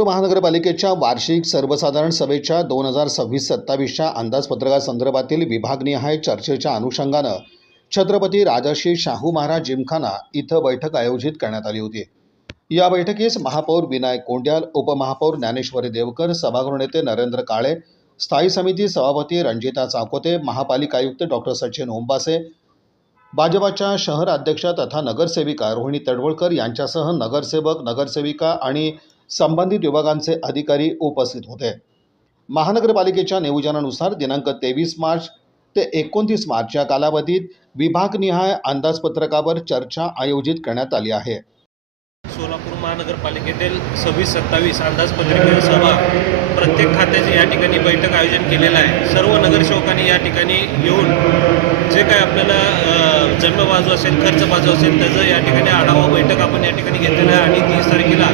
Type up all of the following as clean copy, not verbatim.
सोलापूर महानगरपालिकेच्या वार्षिक सर्वसाधारण सभेच्या 2026-27च्या अंदाजपत्रकासंदर्भातील विभागनिहाय चर्चेच्या अनुषंगानं छत्रपती राजर्षी शाहू महाराज जिमखाना इथं बैठक आयोजित करण्यात आली होती। या बैठकीस महापौर विनायक कोंड्याल, उपमहापौर ज्ञानेश्वरी देवकर, सभागृह नेते नरेंद्र काळे, स्थायी समिती सभापती रंजिता चाकोते, महापालिका आयुक्त डॉक्टर सचिन ओंबासे, भाजपाच्या शहर अध्यक्षा तथा नगरसेविका रोहिणी तडवळकर यांच्यासह नगरसेवक, नगरसेविका आणि संबंधित विभागांचे अधिकारी उपस्थित होते। महानगरपालिकेच्या नियोजनानुसार दिनांक 23 मार्च ते 29 मार्च या कालावधीत विभागनिहाय अंदाजपत्रकावर चर्चा आयोजित करण्यात आली आहे। सोलापूर महानगरपालिकेतील 26-27 अंदाजपत्रकीय सभा प्रत्येक खात्याचे या ठिकाणी बैठक आयोजन केलेलं आहे। सर्व नगरसेवकांनी या ठिकाणी येऊन जे काय आपल्याला जन्म बाजू असेल, खर्च बाजू असेल, त्याचं या ठिकाणी आढावा बैठक आपण या ठिकाणी घेतलेला आहे आणि 30 तारखेला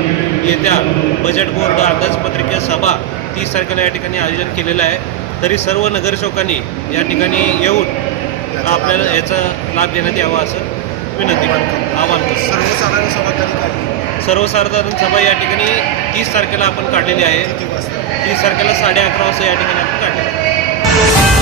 येत्या बजेट बोर्ड अंदाजपत्रकीय सभा 30 तारखेला या ठिकाणी आयोजन केलेलं आहे। तरी सर्व नगरसेवकांनी या ठिकाणी येऊन आपल्याला याचा लाभ घेण्यात यावा असं विनंती आवाहन करतो। सर्वसाधारण सभा या ठिकाणी 30 तारखेला आपण काढलेली आहे। 30 तारखेला 11:30 वाजता या ठिकाणी आपण काढलेली आहे।